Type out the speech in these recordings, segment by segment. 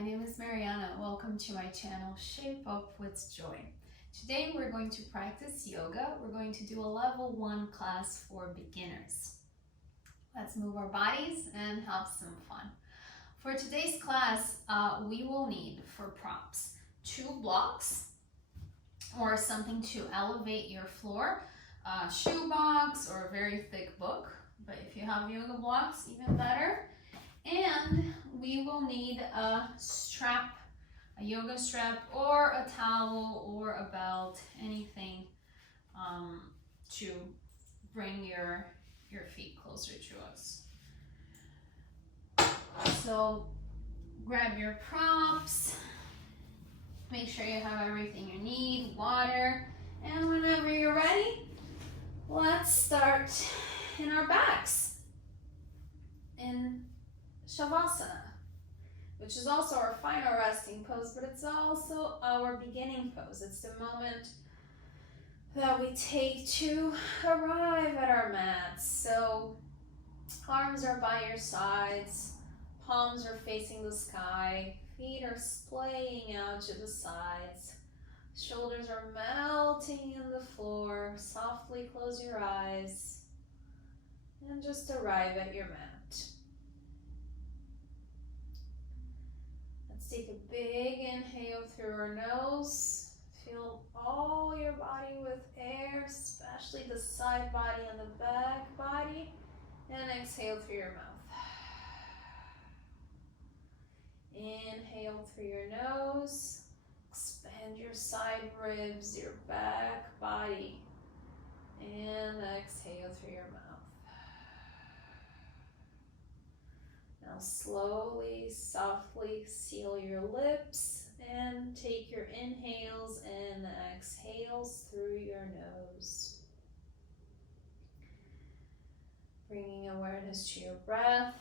my name is Mariana. Welcome to my channel, Shape Up with Joy. Today we're going to practice yoga. We're going to do a level 1 class for beginners. Let's move our bodies and have some fun. For today's class, we will need for props 2 blocks or something to elevate your floor, a shoe box or a very thick book, but if you have yoga blocks, even better. And we will need a strap, a yoga strap or a towel or a belt, anything to bring your feet closer to us. So grab your props, make sure you have everything you need, water, and whenever you're ready, let's start in our backs in Shavasana, which is also our final resting pose, but it's also our beginning pose. It's the moment that we take to arrive at our mats. So arms are by your sides, palms are facing the sky, feet are splaying out to the sides, shoulders are melting in the floor. Softly close your eyes and just arrive at your mat. Take a big inhale through our nose. Fill all your body with air, especially the side body and the back body. And exhale through your mouth. Inhale through your nose. Expand your side ribs, your back body. And exhale through your mouth. Now slowly, softly seal your lips and take your inhales and exhales through your nose. Bringing awareness to your breath.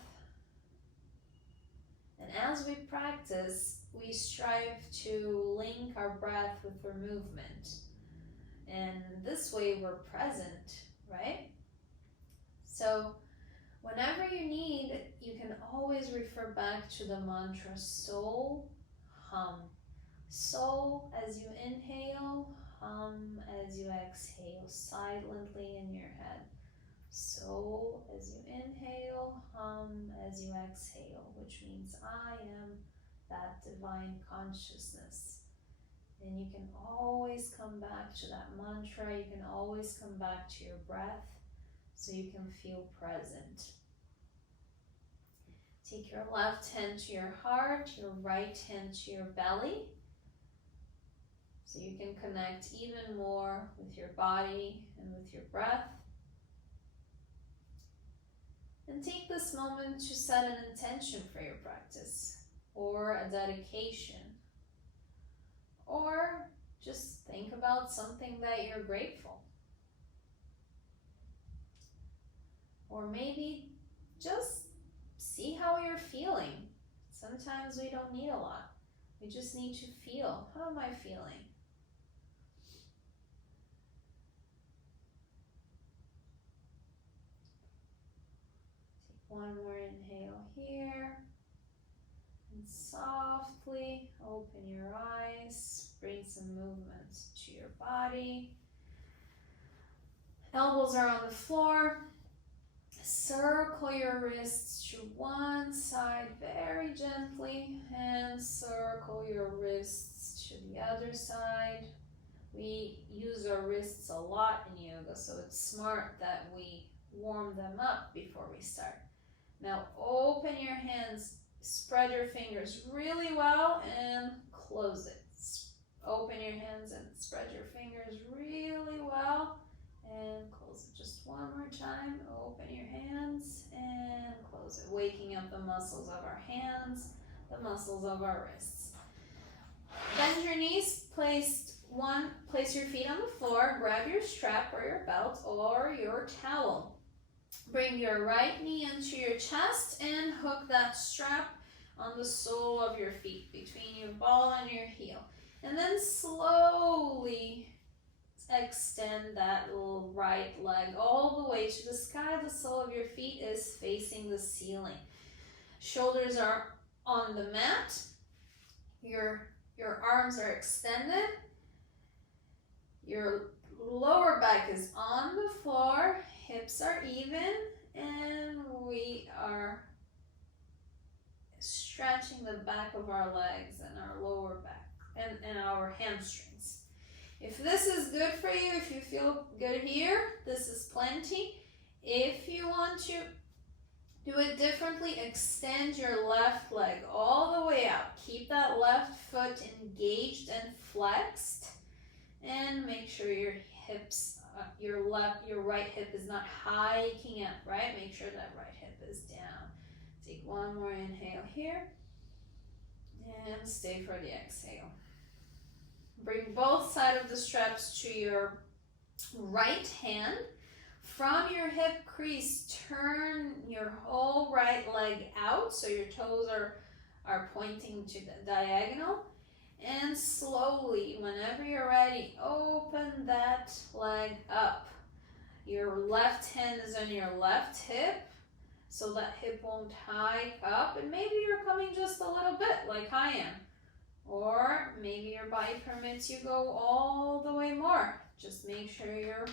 And as we practice, we strive to link our breath with our movement. And this way we're present, right? So whenever you need, you can always refer back to the mantra So, hum. So as you inhale, hum as you exhale silently in your head. So as you inhale, hum as you exhale, which means I am that divine consciousness. And you can always come back to that mantra, you can always come back to your breath, so you can feel present. Take your left hand to your heart, your right hand to your belly, so you can connect even more with your body and with your breath. And take this moment to set an intention for your practice, or a dedication, or just think about something that you're grateful. Or maybe just see how you're feeling. Sometimes we don't need a lot. We just need to feel. How am I feeling? Take one more inhale here. And softly open your eyes. Bring some movement to your body. Elbows are on the floor. Circle your wrists to one side very gently and circle your wrists to the other side. We use our wrists a lot in yoga, so it's smart that we warm them up before we start. Now open your hands, spread your fingers really well and close it. Open your hands and spread your fingers really well. And close it just one more time. Open your hands and close it. Waking up the muscles of our hands, the muscles of our wrists. Bend your knees. Place your feet on the floor. Grab your strap or your belt or your towel. Bring your right knee into your chest and hook that strap on the sole of your feet between your ball and your heel. And then slowly extend that little right leg all the way to the sky. The sole of your feet is facing the ceiling. Shoulders are on the mat. Your arms are extended. Your lower back is on the floor. Hips are even. And we are stretching the back of our legs and our lower back and our hamstrings. If this is good for you, if you feel good here, this is plenty. If you want to do it differently, extend your left leg all the way out. Keep that left foot engaged and flexed. And make sure your hips, your right hip is not hiking up, right? Make sure that right hip is down. Take one more inhale here. And stay for the exhale. Bring both sides of the straps to your right hand. From your hip crease, turn your whole right leg out so your toes are pointing to the diagonal. And slowly, whenever you're ready, open that leg up. Your left hand is on your left hip, so that hip won't hike up. And maybe you're coming just a little bit, like I am. Or maybe your body permits you go all the way more. Just make sure your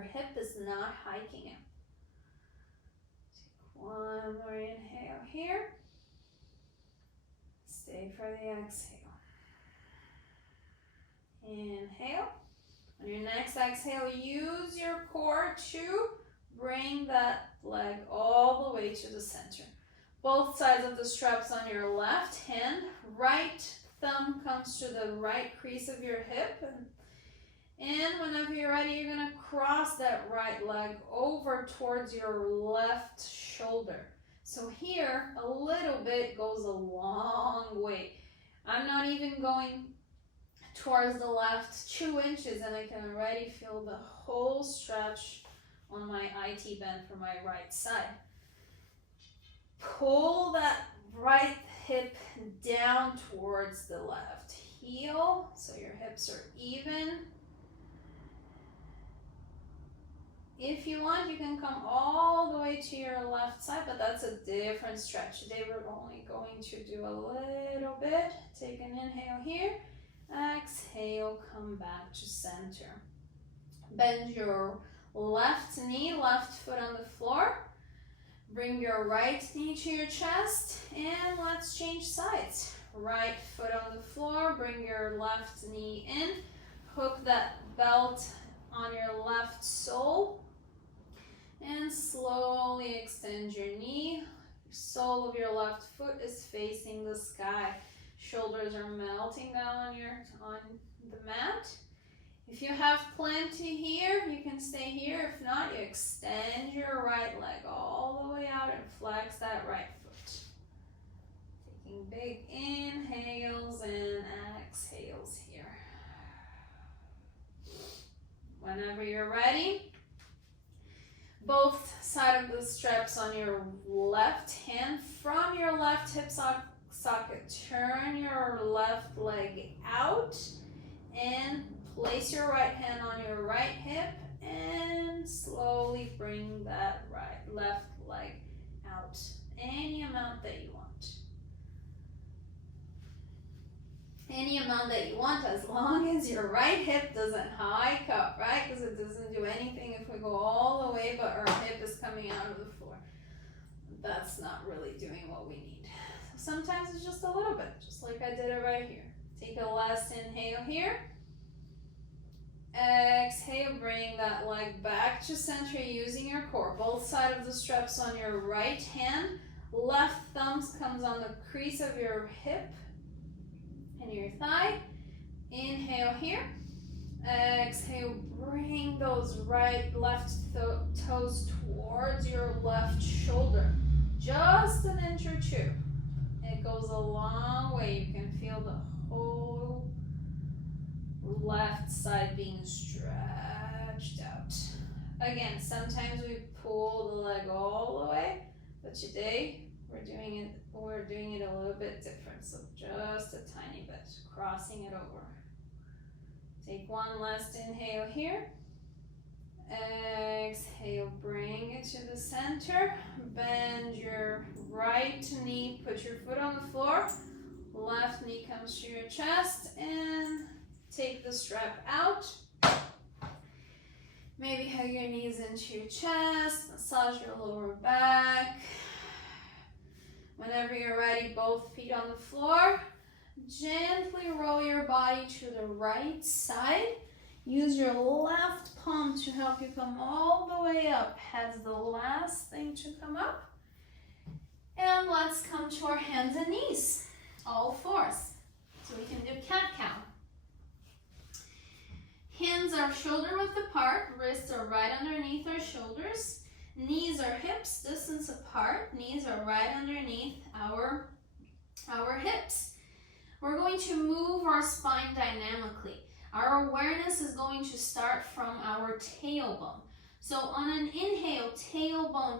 hip is not hiking up. Take one more inhale here. Stay for the exhale. Inhale. On your next exhale, use your core to bring that leg all the way to the center. Both sides of the straps on your left hand. Right thumb comes to the right crease of your hip. And whenever you're ready, you're going to cross that right leg over towards your left shoulder. So here, a little bit goes a long way. I'm not even going towards the left 2 inches, and I can already feel the whole stretch on my IT band for my right side. Pull that right hip down towards the left heel, so your hips are even. If you want, you can come all the way to your left side, but that's a different stretch. Today we're only going to do a little bit. Take an inhale here. Exhale, come back to center. Bend your left knee, left foot on the floor. Bring your right knee to your chest, and let's change sides. Right foot on the floor, bring your left knee in. Hook that belt on your left sole. And slowly extend your knee. The sole of your left foot is facing the sky. Shoulders are melting down on the mat. If you have plenty here, you can stay here. If not, you extend your right leg all the way out and flex that right foot. Taking big inhales and exhales here. Whenever you're ready, both sides of the straps on your left hand. From your left hip socket, turn your left leg out and place your right hand on your right hip and slowly bring that left leg out any amount that you want. Any amount that you want, as long as your right hip doesn't hike up, right? Because it doesn't do anything if we go all the way, but our hip is coming out of the floor. That's not really doing what we need. So sometimes it's just a little bit, just like I did it right here. Take a last inhale here. Exhale, bring that leg back to center using your core. Both sides of the straps on your right hand. Left thumb comes on the crease of your hip and your thigh. Inhale here. Exhale, bring those left toes towards your left shoulder. Just an inch or two. It goes a long way. You can feel the whole left side being stretched out. Again, sometimes we pull the leg all the way, but today we're doing it a little bit different. So just a tiny bit, crossing it over. Take one last inhale here. Exhale, bring it to the center. Bend your right knee, put your foot on the floor. Left knee comes to your chest and take the strap out. Maybe hug your knees into your chest, massage your lower back. Whenever you're ready, both feet on the floor. Gently roll your body to the right side. Use your left palm to help you come all the way up. Head's the last thing to come up. And let's come to our hands and knees, all fours. So we can do cat-cow. Hands are shoulder width apart, wrists are right underneath our shoulders. Knees are hips distance apart. Knees are right underneath our hips. We're going to move our spine dynamically. Our awareness is going to start from our tailbone. So on an inhale, tailbone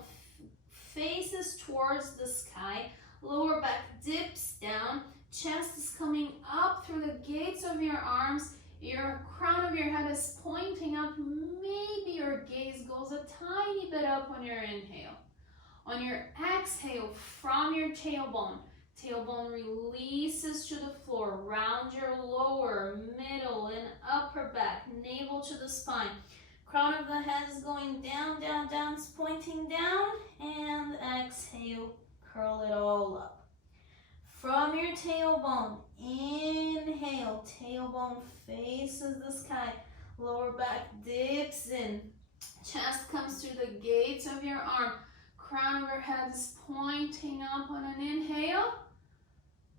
faces towards the sky, lower back dips down, chest is coming up through the gates of your arms, your crown of your head is pointing up, maybe your gaze goes a tiny bit up on your inhale. On your exhale, from your tailbone releases to the floor, round your lower, middle, and upper back, navel to the spine. Crown of the head is going down, down, down, it's pointing down, and exhale, curl it all up. From your tailbone, inhale, tailbone faces the sky, lower back dips in, chest comes through the gates of your arm, crown of your head is pointing up on an inhale,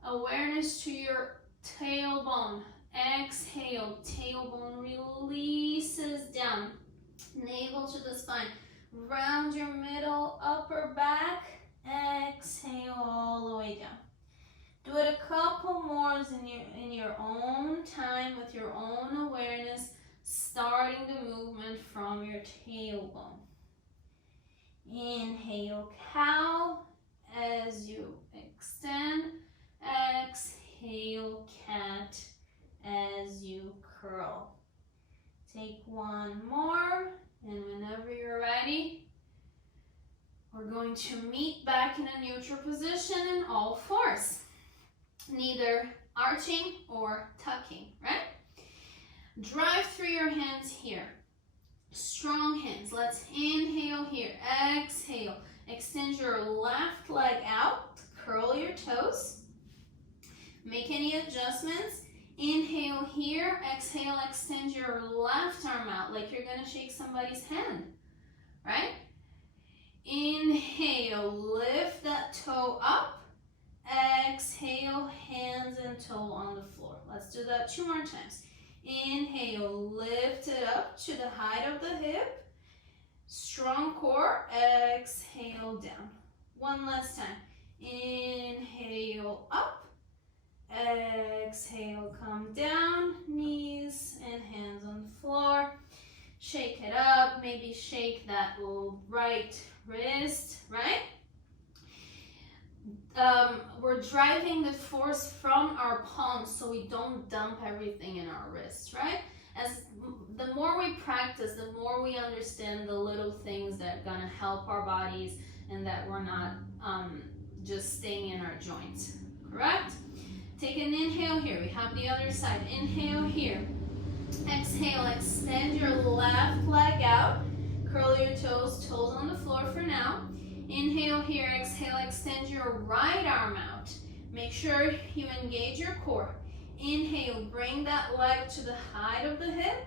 awareness to your tailbone, exhale, tailbone releases down, navel to the spine, round your middle, upper back, exhale all the way down. Do it a couple more in your own time with your own awareness, starting the movement from your tailbone. Inhale, cow as you extend. Exhale, cat as you curl. Take one more, and whenever you're ready, we're going to meet back in a neutral position in all fours. Neither arching or tucking, right? Drive through your hands here. Strong hands. Let's inhale here. Exhale. Extend your left leg out. Curl your toes. Make any adjustments. Inhale here. Exhale. Extend your left arm out like you're going to shake somebody's hand, right? Inhale. Lift that toe up. Exhale, hands and toe on the floor. Let's do that 2 more times. Inhale, lift it up to the height of the hip. Strong core. Exhale, down. One last time. Inhale, up. Exhale, come down. Knees and hands on the floor. Shake it up. Maybe shake that right wrist, right? We're driving the force from our palms so we don't dump everything in our wrists, right? As the more we practice, the more we understand the little things that are gonna help our bodies and that we're not just staying in our joints, correct? Take an inhale here. We have the other side. Inhale here. Exhale, extend your left leg out. Curl your toes on the floor for now. Inhale here, exhale, extend your right arm out. Make sure you engage your core. Inhale, bring that leg to the height of the hip.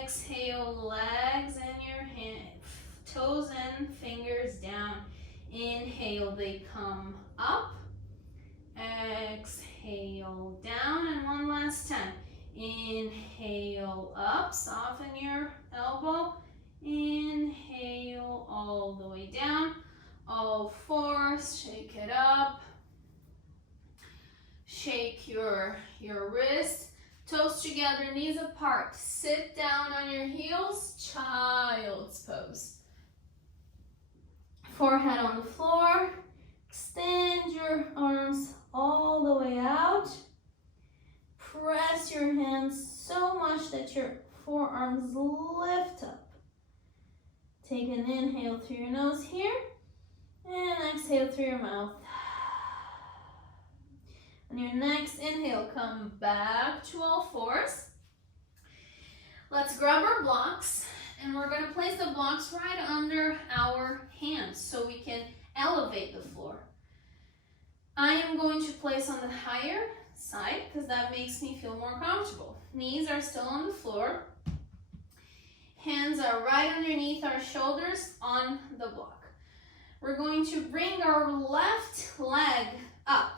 Exhale, legs and your toes and fingers down. Inhale, they come up. Exhale, down, and one last time. Inhale, up, soften your elbow. Inhale all the way down, all fours, shake it up. Shake your wrist, toes together, knees apart. Sit down on your heels, child's pose. Forehead on the floor, extend your arms all the way out. Press your hands so much that your forearms lift up. Take an inhale through your nose here, and exhale through your mouth. On your next inhale, come back to all fours. Let's grab our blocks, and we're going to place the blocks right under our hands so we can elevate the floor. I am going to place on the higher side because that makes me feel more comfortable. Knees are still on the floor. Hands are right underneath our shoulders on the block. We're going to bring our left leg up.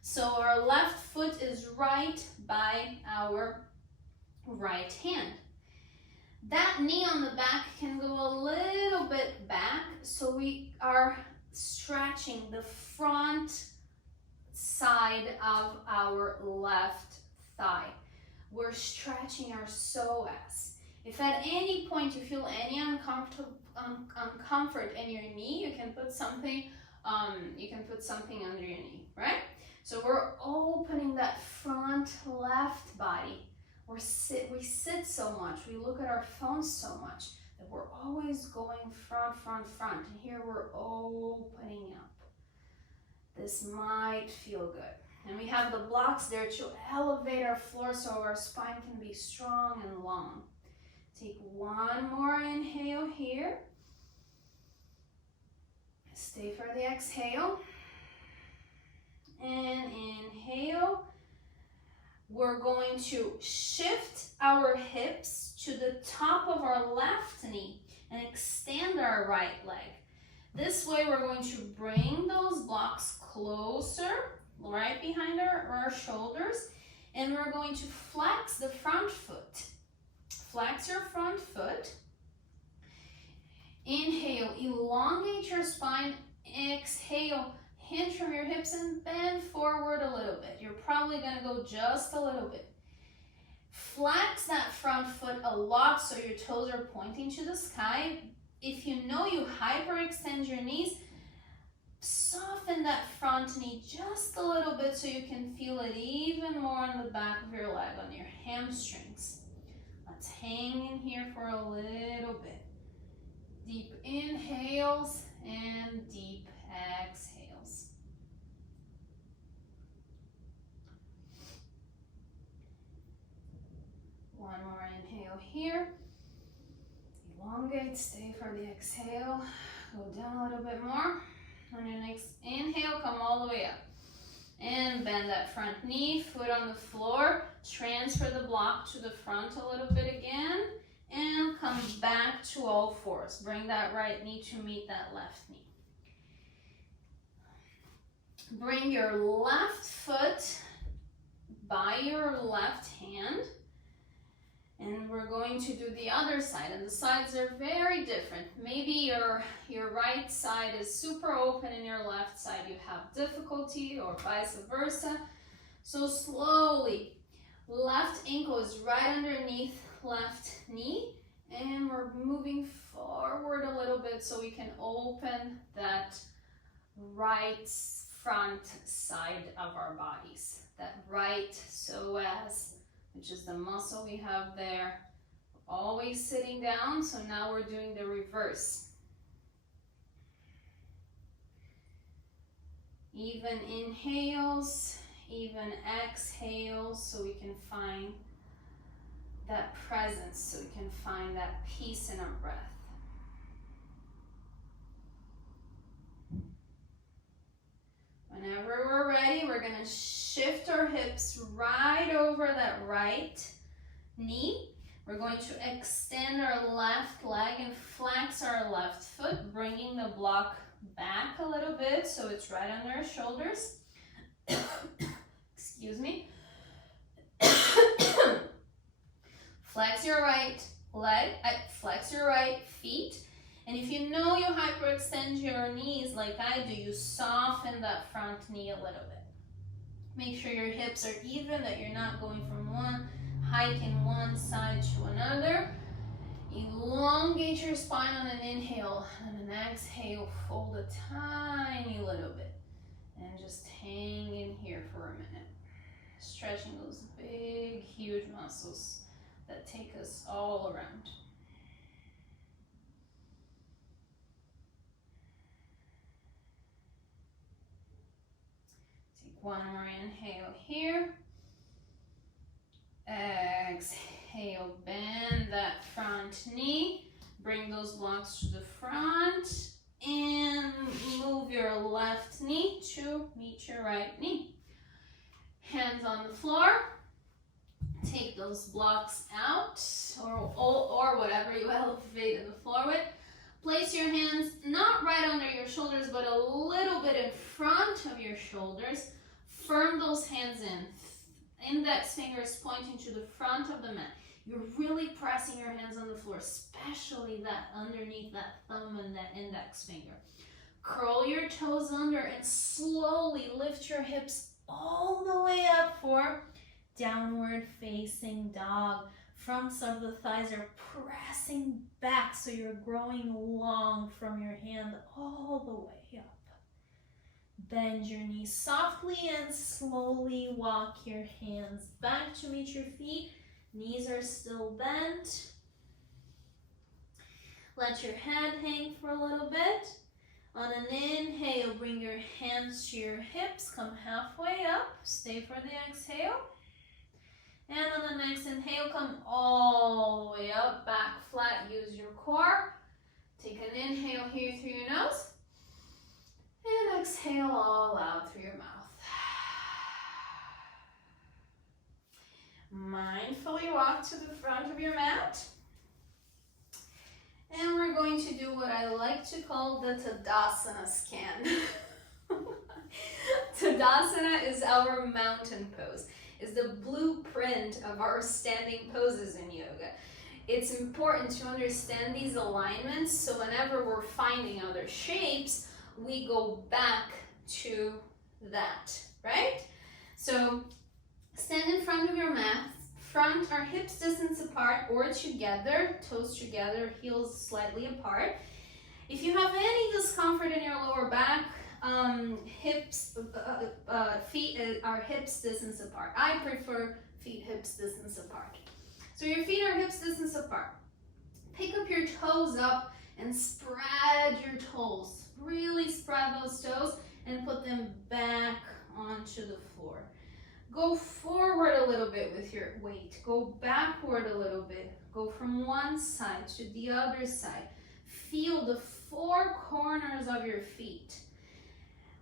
So our left foot is right by our right hand. That knee on the back can go a little bit back, so we are stretching the front side of our left thigh. We're stretching our psoas. If at any point you feel any uncomfort in your knee, you can put something under your knee, right? So we're opening that front left body. We sit so much, we look at our phones so much that we're always going front. And here we're opening up. This might feel good. And we have the blocks there to elevate our floor so our spine can be strong and long. Take one more inhale here. Stay for the exhale. And inhale. We're going to shift our hips to the top of our left knee and extend our right leg. This way we're going to bring those blocks closer, right behind our shoulders, and we're going to flex the front foot. Flex your front foot. Inhale, elongate your spine. Exhale, hinge from your hips and bend forward a little bit. You're probably going to go just a little bit. Flex that front foot a lot so your toes are pointing to the sky. If you know you hyperextend your knees, soften that front knee just a little bit so you can feel it even more on the back of your leg, on your hamstrings. Let's hang in here for a little bit. Deep inhales and deep exhales. One more inhale here. Elongate, stay for the exhale. Go down a little bit more. On your next inhale, come all the way up. And bend that front knee, foot on the floor. Transfer the block to the front a little bit again. And come back to all fours. Bring that right knee to meet that left knee. Bring your left foot by your left hand. And we're going to do the other side, and the sides are very different. Maybe your right side is super open and your left side you have difficulty, or vice versa. So slowly, left ankle is right underneath left knee, and we're moving forward a little bit so we can open that right front side of our bodies, that right psoas, which is the muscle we have there. Always sitting down, so now we're doing the reverse. Even inhales, even exhales, so we can find that presence, so we can find that peace in our breath. Whenever we're ready, we're going to shift our hips right over that right knee. We're going to extend our left leg and flex our left foot, bringing the block back a little bit so it's right under our shoulders. Excuse me. Flex your right leg, flex your right feet. And if you know you hyperextend your knees like I do, you soften that front knee a little bit. Make sure your hips are even, that you're not going from one hike in one side to another. Elongate your spine on an inhale, and an exhale, fold a tiny little bit. And just hang in here for a minute. Stretching those big, huge muscles that take us all around. One more inhale here. Exhale, bend that front knee. Bring those blocks to the front. And move your left knee to meet your right knee. Hands on the floor. Take those blocks out or whatever you elevated the floor with. Place your hands not right under your shoulders, but a little bit in front of your shoulders. Firm those hands in. Index fingers pointing to the front of the mat. You're really pressing your hands on the floor, especially that underneath that thumb and that index finger. Curl your toes under and slowly lift your hips all the way up for downward facing dog. Fronts of the thighs are pressing back, so you're growing long from your hand all the way up. Bend your knees softly and slowly walk your hands back to meet your feet. Knees are still bent. Let your head hang for a little bit. On an inhale, bring your hands to your hips. Come halfway up. Stay for the exhale. And on the next inhale, come all the way up, back flat, use your core. Take an inhale here through your nose. And exhale all out through your mouth. Mindfully walk to the front of your mat. And we're going to do what I like to call the Tadasana scan. Tadasana is our mountain pose. Is the blueprint of our standing poses in yoga. It's important to understand these alignments, so whenever we're finding other shapes, we go back to that, right? So stand in front of your mat, front or hips distance apart or together, toes together, heels slightly apart. If you have any discomfort in your lower back, feet are hips distance apart. I prefer feet hips distance apart. So your feet are hips distance apart. Pick up your toes up and spread your toes. Really spread those toes and put them back onto the floor. Go forward a little bit with your weight. Go backward a little bit. Go from one side to the other side. Feel the four corners of your feet.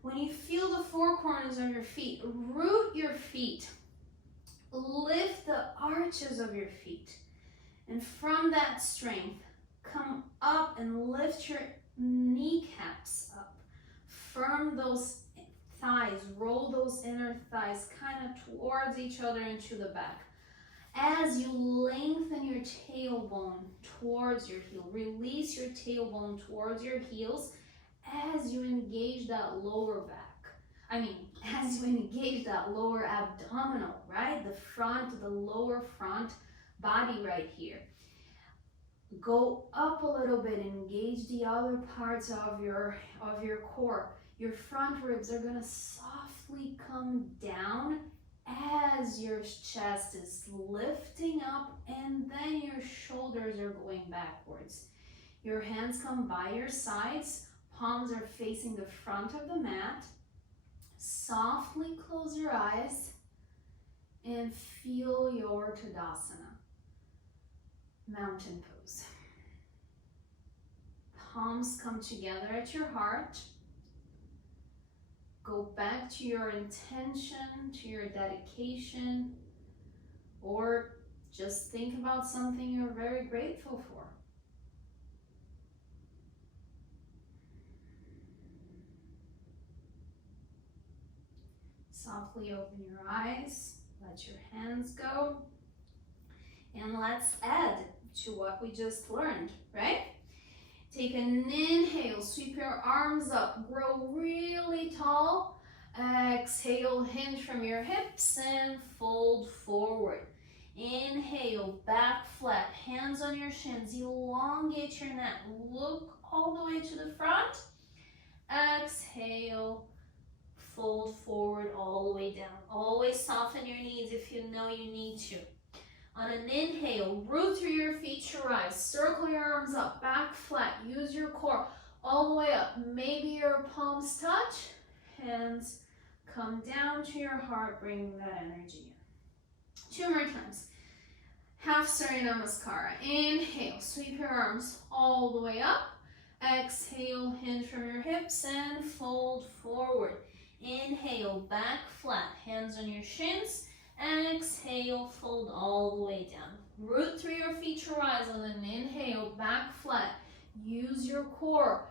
When you feel the four corners of your feet, root your feet. Lift the arches of your feet. And from that strength, come up and lift your kneecaps up. Firm those thighs, roll those inner thighs kind of towards each other into the back. As you lengthen your tailbone towards your heel, release your tailbone towards your heels as you engage that lower back. As you engage that lower abdominal, right? The front, the lower front body right here. Go up a little bit, engage the other parts of your core. Your front ribs are gonna softly come down as your chest is lifting up, and then your shoulders are going backwards. Your hands come by your sides, palms are facing the front of the mat. Softly close your eyes and feel your Tadasana, mountain pose. Palms come together at your heart. Go back to your intention, to your dedication, or just think about something you're very grateful for. Softly open your eyes, let your hands go, and let's add to what we just learned, right? Take an inhale, sweep your arms up, grow really tall. Exhale, hinge from your hips and fold forward. Inhale, back flat, hands on your shins, elongate your neck, look all the way to the front. Exhale, fold forward all the way down. Always soften your knees if you know you need to. On an inhale, root through your feet to rise. Circle your arms up, back flat. Use your core all the way up. Maybe your palms touch, hands come down to your heart, bringing that energy in. 2 more times. Half Surya Namaskara. Inhale, sweep your arms all the way up. Exhale, hinge from your hips and fold forward. Inhale, back flat, hands on your shins. Exhale, fold all the way down. Root through your feet to rise on an inhale, back flat. Use your core.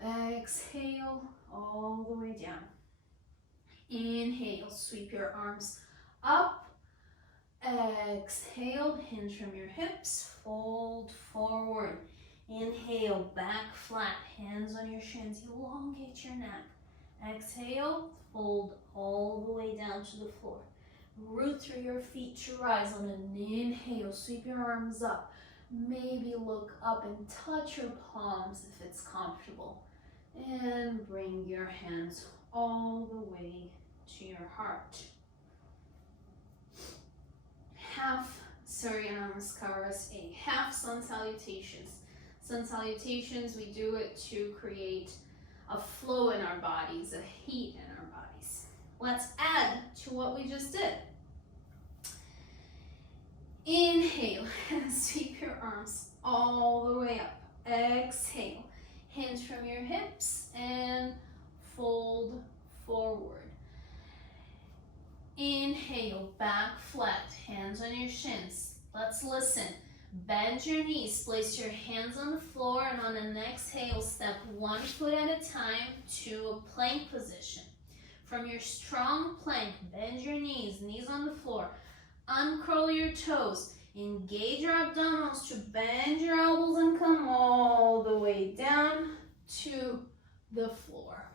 Exhale, all the way down. Inhale, sweep your arms up. Exhale, hinge from your hips, fold forward. Inhale, back flat, hands on your shins, elongate your neck. Exhale, fold all the way down to the floor. Root through your feet to rise on an inhale, sweep your arms up. Maybe look up and touch your palms if it's comfortable. And bring your hands all the way to your heart. Half Surya Namaskaras, a half sun salutations. Sun salutations, we do it to create a flow in our bodies, a heat in our bodies. Let's add to what we just did. Inhale, sweep your arms all the way up. Exhale, hinge from your hips and fold forward. Inhale, back flat, hands on your shins. Let's listen. Bend your knees, place your hands on the floor, and on an exhale, step 1 foot at a time to a plank position. From your strong plank, bend your knees, knees on the floor. Uncurl your toes. Engage your abdominals to bend your elbows and come all the way down to the floor.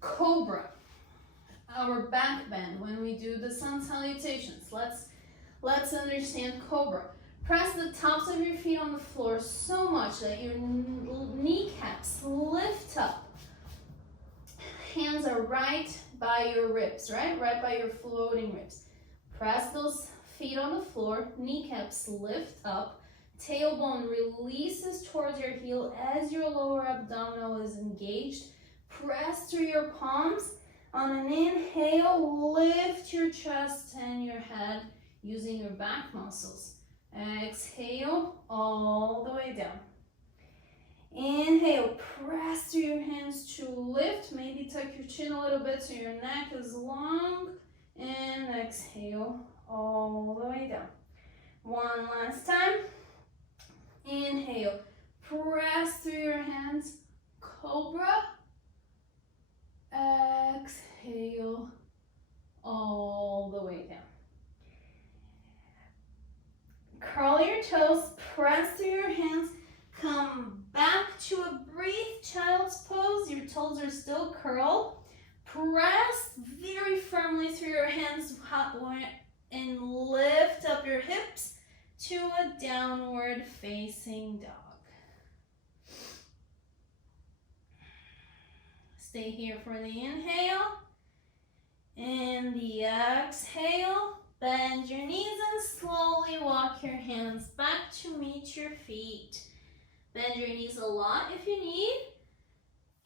Cobra, our back bend when we do the sun salutations. Let's understand Cobra. Press the tops of your feet on the floor so much that your kneecaps lift up. Hands are right by your ribs, right by your floating ribs. Press those feet on the floor, kneecaps lift up, tailbone releases towards your heel as your lower abdominal is engaged. Press through your palms. On an inhale, lift your chest and your head using your back muscles. Exhale, all the way down. Inhale, press through your hands to lift. Maybe tuck your chin a little bit so your neck is long. And exhale, all the way down. One last time. Inhale, press through your hands. Cobra. Exhale, all the way down. Curl your toes, press through your hands, come back to a brief child's pose. Your toes are still curled. Press very firmly through your hands and lift up your hips to a downward facing dog. Stay here for the inhale and the exhale. Bend your knees and slowly walk your hands back to meet your feet. Bend your knees a lot if you need.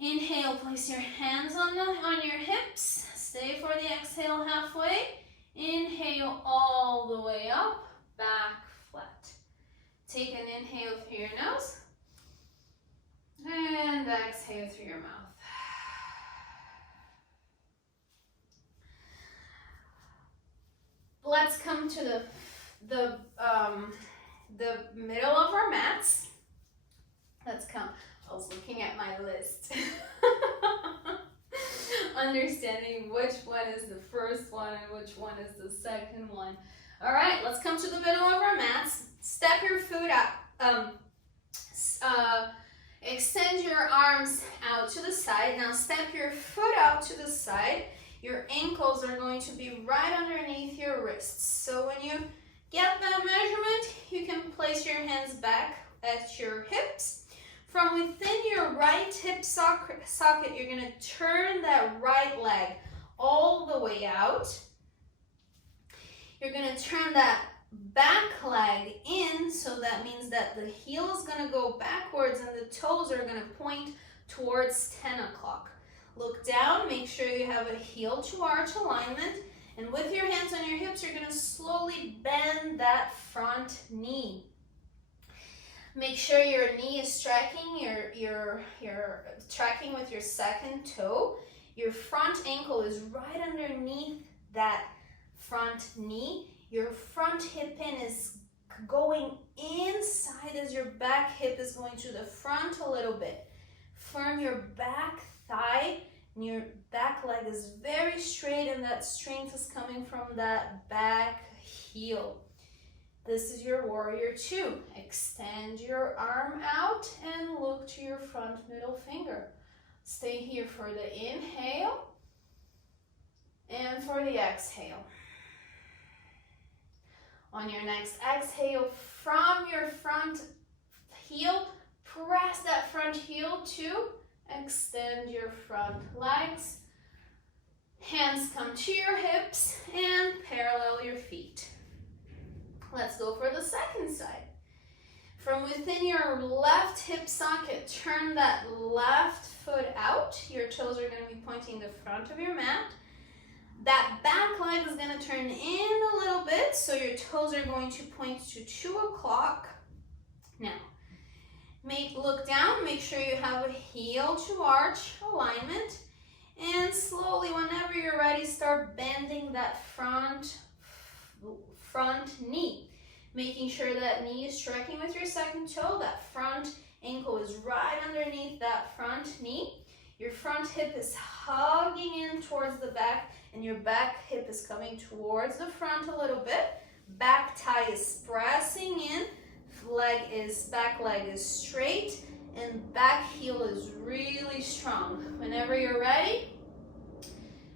Inhale, place your hands on your hips. Stay for the exhale halfway. Inhale all the way up, back flat. Take an inhale through your nose and exhale through your mouth. Let's come to the middle of our mats. Let's come. I was looking at my list. Understanding which one is the first one and which one is the second one. All right, let's come to the middle of our mats. Step your foot up. Extend your arms out to the side. Now step your foot out to the side. Your ankles are going to be right underneath your wrists. So when you get that measurement, you can place your hands back at your hips. From within your right hip socket, you're going to turn that right leg all the way out. You're going to turn that back leg in, so that means that the heel is going to go backwards and the toes are going to point towards 10 o'clock. Look down, make sure you have a heel to arch alignment, and with your hands on your hips, you're gonna slowly bend that front knee. Make sure your knee is tracking, you're tracking with your second toe. Your front ankle is right underneath that front knee. Your front hip pin is going inside as your back hip is going to the front a little bit. Firm your back thigh, and your back leg is very straight, and that strength is coming from that back heel. This is your warrior two. Extend your arm out and look to your front middle finger. Stay here for the inhale and for the exhale. On your next exhale, from your front heel, press that front heel to extend your front legs. Hands come to your hips and parallel your feet. Let's go for the second side. From within your left hip socket, turn that left foot out. Your toes are going to be pointing the front of your mat. That back leg is going to turn in a little bit, so your toes are going to point to 2 o'clock. Now, look down, make sure you have a heel to arch alignment, and slowly, whenever you're ready, start bending that front knee. Making sure that knee is tracking with your second toe, that front ankle is right underneath that front knee. Your front hip is hugging in towards the back, and your back hip is coming towards the front a little bit. Back thigh is pressing in, back leg is straight, and back heel is really strong. Whenever you're ready,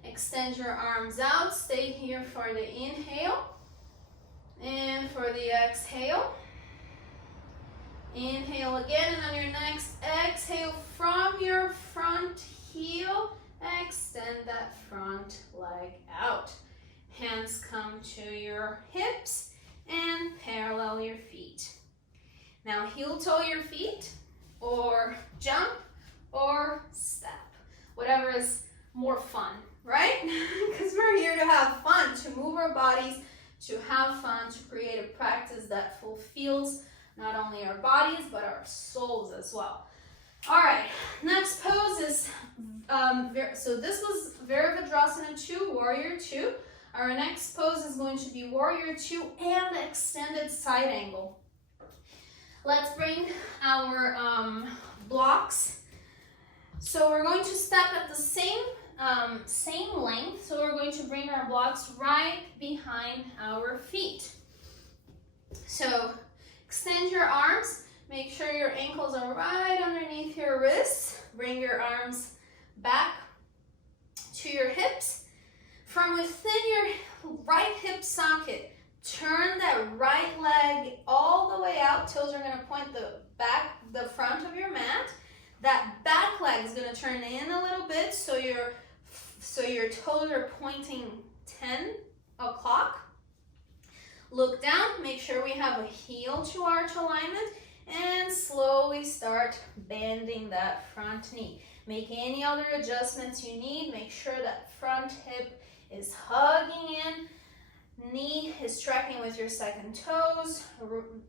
extend your arms out. Stay here for the inhale and for the exhale. Inhale again, and on your next exhale, from your front heel, extend that front leg out. Hands come to your hips and parallel your feet. Now heel toe your feet, or jump, or step. Whatever is more fun, right? Because we're here to have fun, to move our bodies, to have fun, to create a practice that fulfills not only our bodies, but our souls as well. All right, next pose is, so this was Virabhadrasana 2, Warrior 2. Our next pose is going to be Warrior 2 and extended side angle. Let's bring our blocks. So we're going to step at the same length. So we're going to bring our blocks right behind our feet. So extend your arms. Make sure your ankles are right underneath your wrists. Bring your arms back to your hips. From within your right hip socket, turn that right leg all the way out. Toes are going to point the front of your mat. That back leg is going to turn in a little bit, so your toes are pointing 10 o'clock. Look down, make sure we have a heel to arch alignment, and slowly start bending that front knee. Make any other adjustments you need. Make sure that front hip is hugging in. Knee is tracking with your second toes.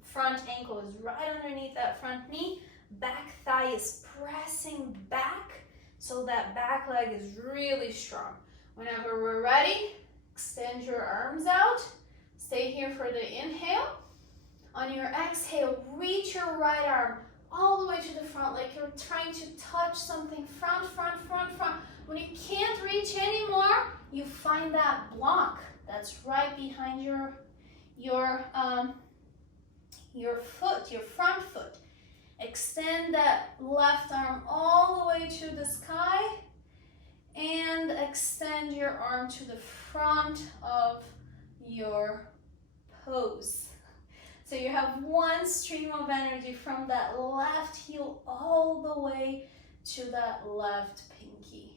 Front ankle is right underneath that front knee. Back thigh is pressing back, so that back leg is really strong. Whenever we're ready, extend your arms out. Stay here for the inhale. On your exhale, reach your right arm all the way to the front, like you're trying to touch something. Front, front, front, front. When you can't reach anymore, you find that block that's right behind your foot, your front foot. Extend that left arm all the way to the sky, and extend your arm to the front of your pose. So you have one stream of energy from that left heel all the way to that left pinky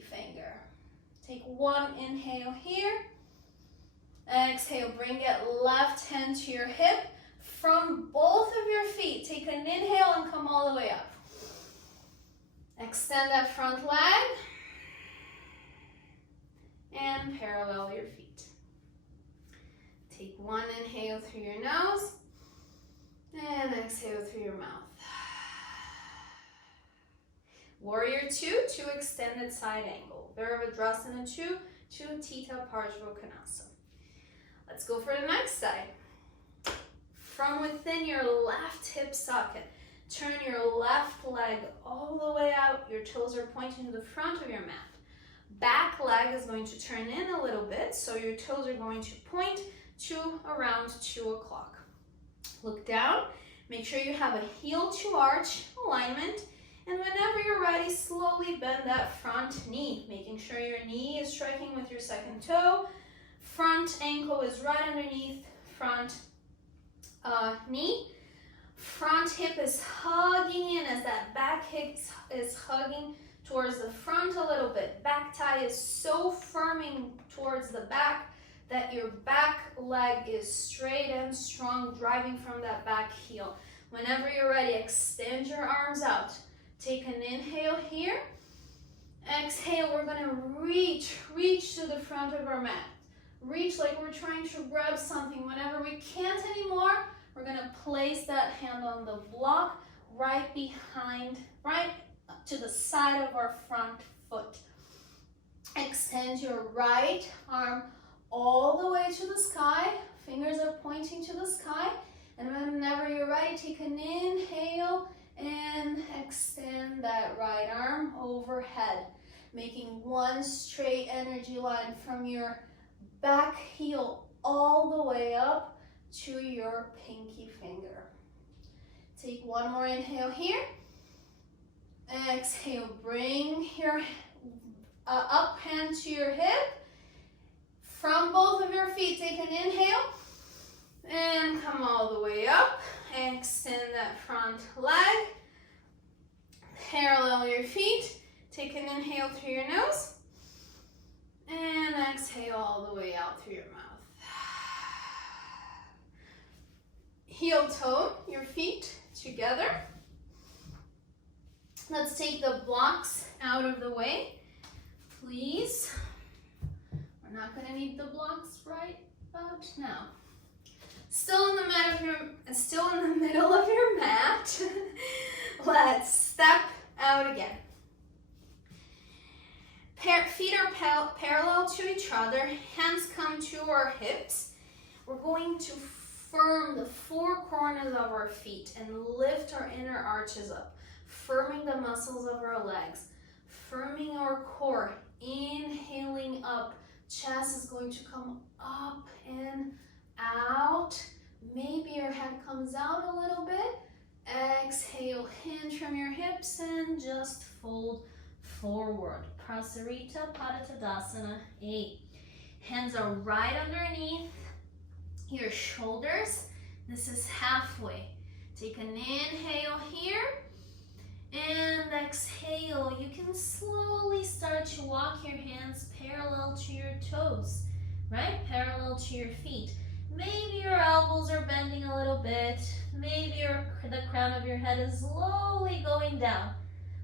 finger. Take one inhale here. Exhale, bring it left hand to your hip. From both of your feet, take an inhale and come all the way up. Extend that front leg and parallel your feet. Take one inhale through your nose and exhale through your mouth. Warrior 2 to extended side angle. Virabhadrasana 2 to Theta Parsvottanasana. Let's go for the next side. From within your left hip socket, turn your left leg all the way out. Your toes are pointing to the front of your mat. Back leg is going to turn in a little bit, so your toes are going to point to around 2 o'clock. Look down. Make sure you have a heel to arch alignment. And whenever you're ready, slowly bend that front knee, making sure your knee is striking with your second toe. Front ankle is right underneath front knee. Front hip is hugging in as that back hip is hugging towards the front a little bit. Back thigh is so firming towards the back that your back leg is straight and strong, driving from that back heel. Whenever you're ready, extend your arms out. Take an inhale here. Exhale, we're gonna reach to the front of our mat. Reach like we're trying to grab something. Whenever we can't anymore, we're gonna place that hand on the block right behind, right to the side of our front foot. Extend your right arm all the way to the sky. Fingers are pointing to the sky. And whenever you're ready, take an inhale and extend that right arm overhead, making one straight energy line from your back heel all the way up to your pinky finger. Take one more inhale here. Exhale, bring your up hand to your hip. From both of your feet, take an inhale and come all the way up. Extend that front leg. Parallel your feet. Take an inhale through your nose. And exhale all the way out through your mouth. Heel toe your feet together. Let's take the blocks out of the way, please. We're not going to need the blocks right about now. Still in the middle of your mat. Let's step out again. Feet are parallel to each other. Hands come to our hips. We're going to firm the four corners of our feet and lift our inner arches up, firming the muscles of our legs, firming our core. Inhaling up, chest is going to come up and out. Maybe your head comes out a little bit. Exhale, hinge from your hips and just fold forward. Parsvottanasana 8. Hands are right underneath your shoulders. This is halfway. Take an inhale here and exhale. You can slowly start to walk your hands parallel to your toes, right? Parallel to your feet. Maybe your elbows are bending a little bit. Maybe the crown of your head is slowly going down.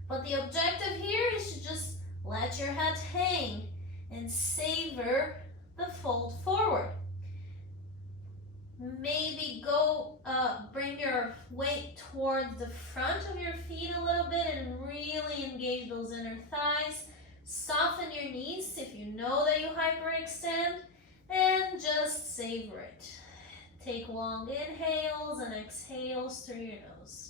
But the objective here is to just let your head hang and savor the fold forward. Maybe bring your weight towards the front of your feet a little bit and really engage those inner thighs. Soften your knees if you know that you hyperextend, and just savor it. Take long inhales and exhales through your nose.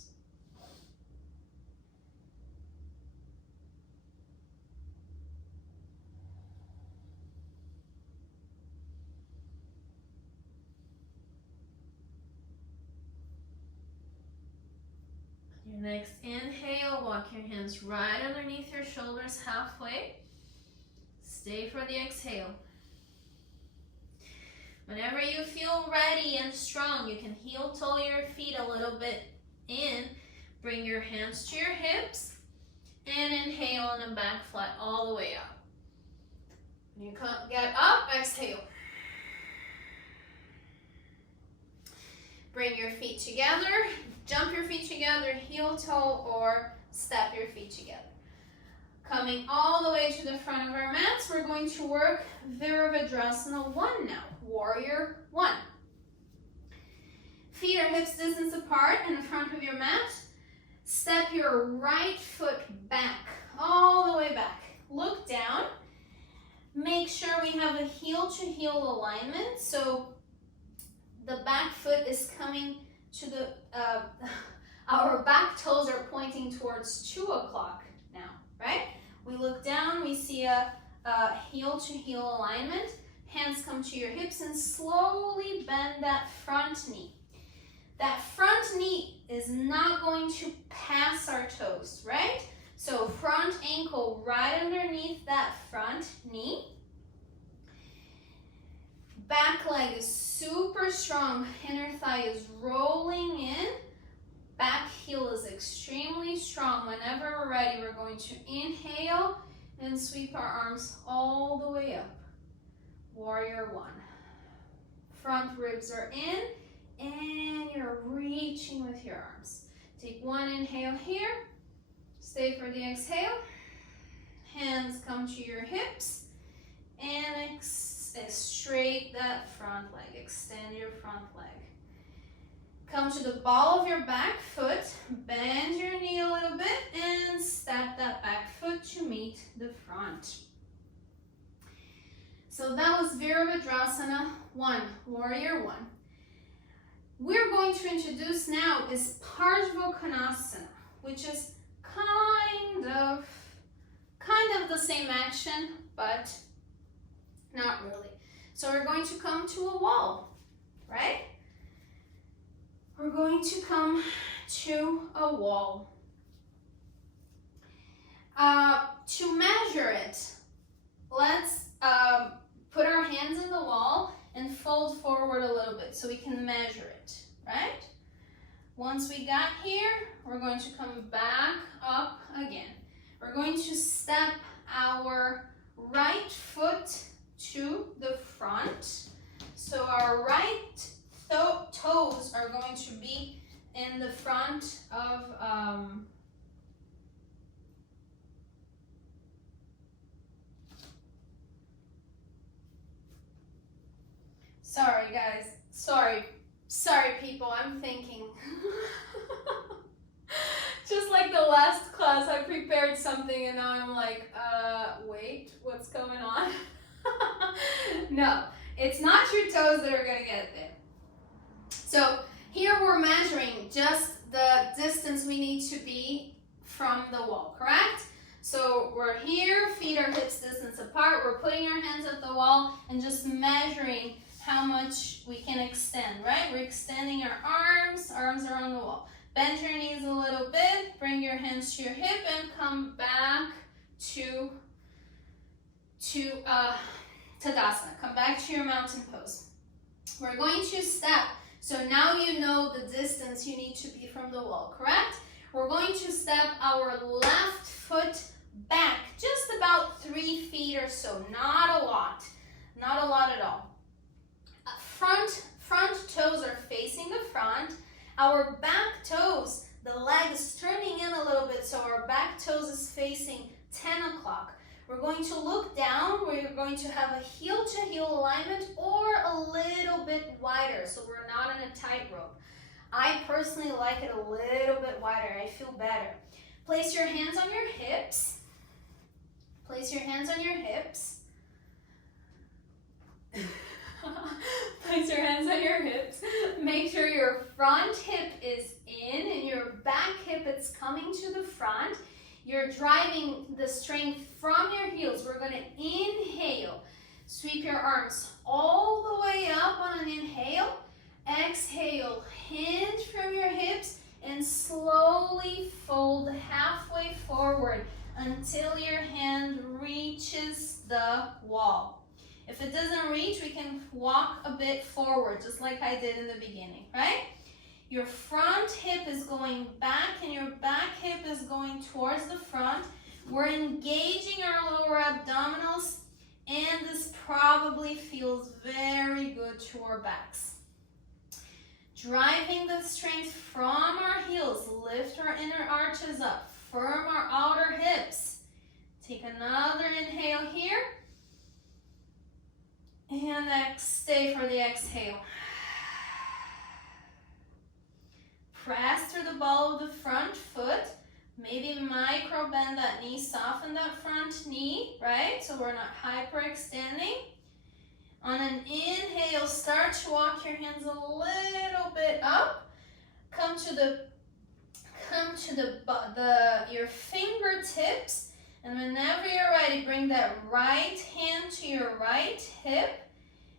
Your next inhale, walk your hands right underneath your shoulders halfway. Stay for the exhale. Whenever you feel ready and strong, you can heel toe your feet a little bit in. Bring your hands to your hips and inhale on the back flat all the way up. When you get up, exhale. Bring your feet together, jump your feet together, heel toe or step your feet together. Coming all the way to the front of our mats, we're going to work Virabhadrasana 1 now, Warrior 1. Feet are hips distance apart in the front of your mat. Step your right foot back, all the way back. Look down. Make sure we have a heel-to-heel alignment, so the back foot is coming to the, our back toes are pointing towards 2 o'clock now, right? We look down, we see a heel-to-heel alignment. Hands come to your hips and slowly bend that front knee. That front knee is not going to pass our toes, right? So front ankle right underneath that front knee. Back leg is super strong. Inner thigh is rolling in. Back heel is extremely strong. Whenever we're ready, we're going to inhale and sweep our arms all the way up. Warrior 1. Front ribs are in and you're reaching with your arms. Take one inhale here. Stay for the exhale. Hands come to your hips and straight that front leg. Extend your front leg. Come to the ball of your back foot. Bend your knee a little bit and step that back foot to meet the front. So that was Virabhadrasana 1, Warrior 1. We're going to introduce now is Parsvottanasana, which is kind of the same action, but not really. So we're going to come to a wall, right? We're going to come to a wall. To measure it, let's put our hands in the wall and fold forward a little bit so we can measure it, right? Once we got here, we're going to come back up again. We're going to step our right foot to the front. So our right toes are going to be in the front of sorry guys, sorry people, I'm thinking. Just like the last class, I prepared something and now I'm like, wait, what's going on? No, it's not your toes that are gonna get there. So here we're measuring just the distance we need to be from the wall, correct? So we're here, feet are hips distance apart, we're putting our hands at the wall and just measuring how much we can extend, right? We're extending our arms are on the wall. Bend your knees a little bit, bring your hands to your hip and come back to Tadasana. Come back to your mountain pose. We're going to step. So now you know the distance you need to be from the wall, correct? We're going to step our left foot back, just about 3 feet or so, not a lot at all. Front toes are facing the front. Our back toes, the leg is turning in a little bit, so our back toes is facing 10 o'clock. We're going to look down, we're going to have a heel-to-heel alignment or a little bit wider, so we're not in a tightrope. I personally like it a little bit wider, I feel better. Place your hands on your hips. Place your hands on your hips. Place your hands on your hips. Make sure your front hip is in and your back hip is coming to the front. You're driving the strength from your heels. We're going to inhale. Sweep your arms all the way up on an inhale. Exhale, hinge from your hips and slowly fold halfway forward until your hand reaches the wall. If it doesn't reach, we can walk a bit forward, just like I did in the beginning, right? Your front hip is going back and your back hip is going towards the front. We're engaging our lower abdominals, and this probably feels very good to our backs. Driving the strength from our heels, lift our inner arches up, firm our outer hips. stay for the exhale. Press through the ball of the front foot. Maybe micro bend that knee, soften that front knee, right? So we're not hyperextending. On an inhale, start to walk your hands a little bit up. Come to your fingertips, and whenever you're ready, bring that right hand to your right hip.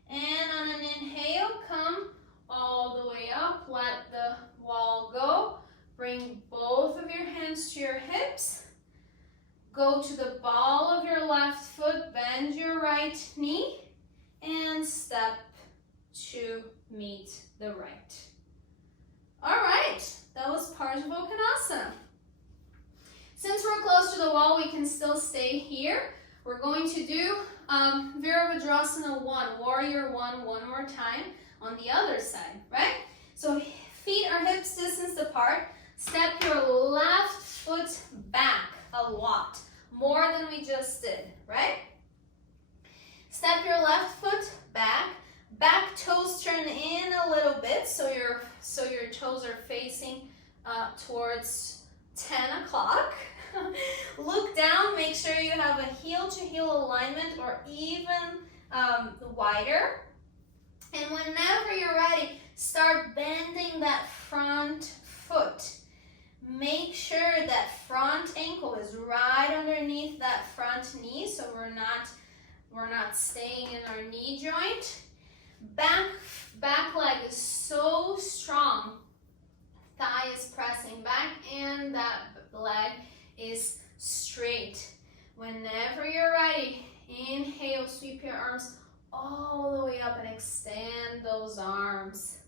And on an inhale, come all the way up. Let the wall go. Bring both of your hands to your hips. Go to the ball of your left foot, bend your right knee, and step to meet the right. All right, that was Parsvottanasana. Since we're close to the wall, we can still stay here. We're going to do Virabhadrasana 1, Warrior 1, one more time on the other side, right? So feet are hips distance apart. Step your left foot back a lot, more than we just did, right? Step your left foot back. Back toes turn in a little bit, so your toes are facing towards 10 o'clock. Look down, make sure you have a heel-to-heel alignment or even wider. And whenever you're ready, start bending that front foot. Make sure that front ankle is right underneath that front knee, so we're not staying in our knee joint. Back leg is so strong. Thigh is pressing back and that leg is straight. Whenever you're ready, inhale, sweep your arms all the way up and extend those arms.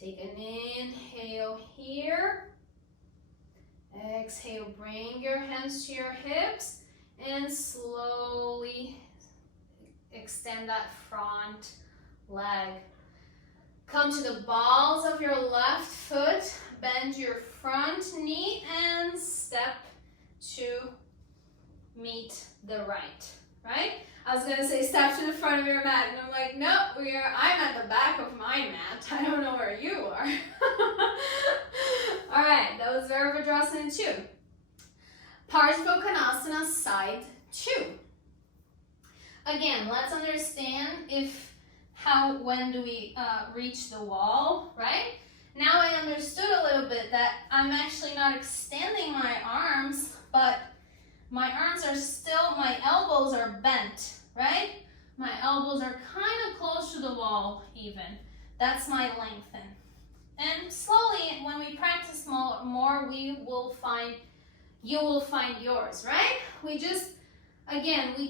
Take an inhale here. Exhale, bring your hands to your hips and slowly extend that front leg. Come to the balls of your left foot, bend your front knee and step to meet the right? I was gonna say step to the front of your mat, and I'm like, no, I'm at the back of my mat. I don't know where you are. All right, that was Virabhadrasana 2. Parsvottanasana side 2. Again, let's understand when do we reach the wall, right? Now I understood a little bit that I'm actually not extending my arms, but my arms are still, my elbows are bent, right? My elbows are kind of close to the wall even. That's my lengthen. And slowly, when we practice more, you will find yours, right? We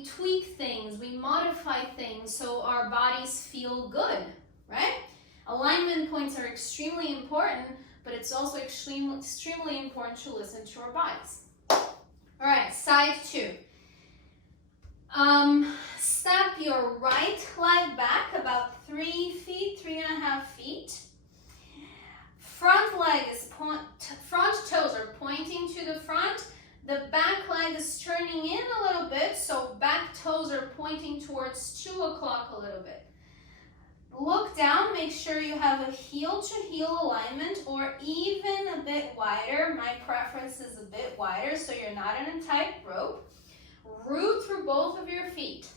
tweak things, we modify things so our bodies feel good, right? Alignment points are extremely important, but it's also extremely important to listen to our bodies. All right, side 2. Step your right leg back about 3 feet, 3.5 feet. Front toes are pointing to the front. The back leg is turning in a little bit, so back toes are pointing towards 2 o'clock a little bit. Look down, make sure you have a heel-to-heel alignment or even a bit wider. My preference is a bit wider, so you're not in a tight rope. Root through both of your feet.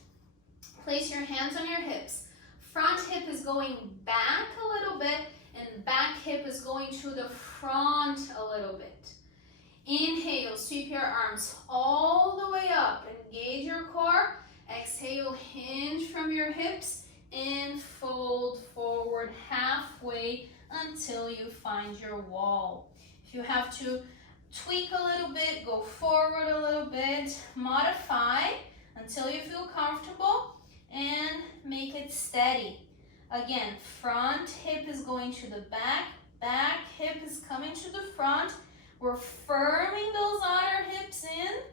Place your hands on your hips. Front hip is going back a little bit, and back hip is going to the front a little bit. Inhale, sweep your arms all the way up. Engage your core. Exhale, hinge from your hips and fold forward halfway until you find your wall. If you have to tweak a little bit, go forward a little bit, modify until you feel comfortable and make it steady. Again, front hip is going to the back, back hip is coming to the front. We're firming those outer hips in.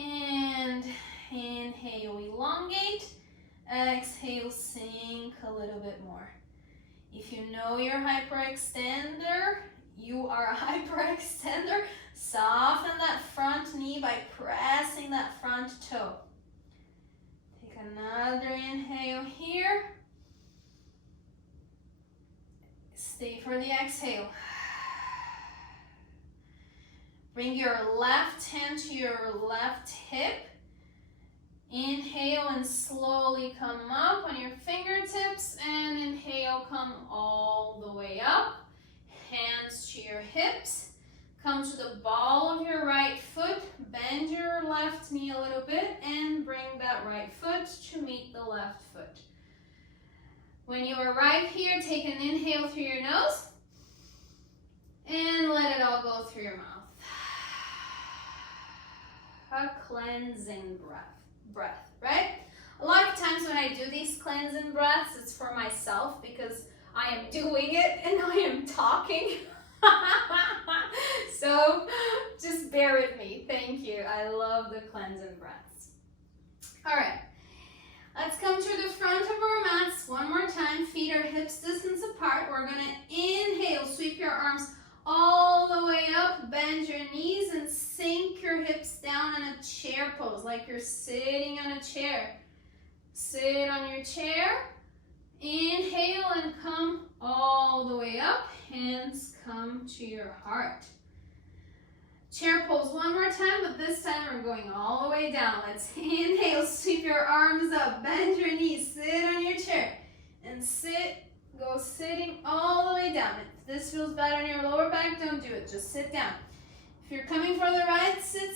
And inhale, elongate. Exhale, sink a little bit more. If you know you're hyperextender, you are a hyperextender, soften that front knee by pressing that front toe. Take another inhale here. left hand to your left hip. Inhale and slowly come up on your fingertips, and inhale, come all the way up. Hands to your hips. Come to the ball of your right foot. Bend your left knee a little bit and bring that right foot to meet the left foot. When you arrive here, take an inhale through your nose and let it all go through your mouth. A cleansing breath, right? A lot of times when I do these cleansing breaths, it's for myself because I am doing it and I am talking. So just bear with me. Thank you. I love the cleansing breaths. All right. Let's come to the front of our mats one more time. Feet are hips distance apart. We're going to inhale, sweep your arms all the way up, bend your knees and sink your hips down in a chair pose, like you're sitting on a chair. Sit on your chair. Inhale and come all the way up. Hands come to your heart. Chair pose one more time, but this time we're going all the way down. Let's inhale, sweep your arms up, bend your knees, sit on your chair, and go sitting all the way down. If this feels bad on your lower back, don't do it, just sit down. If you're coming for the ride, sit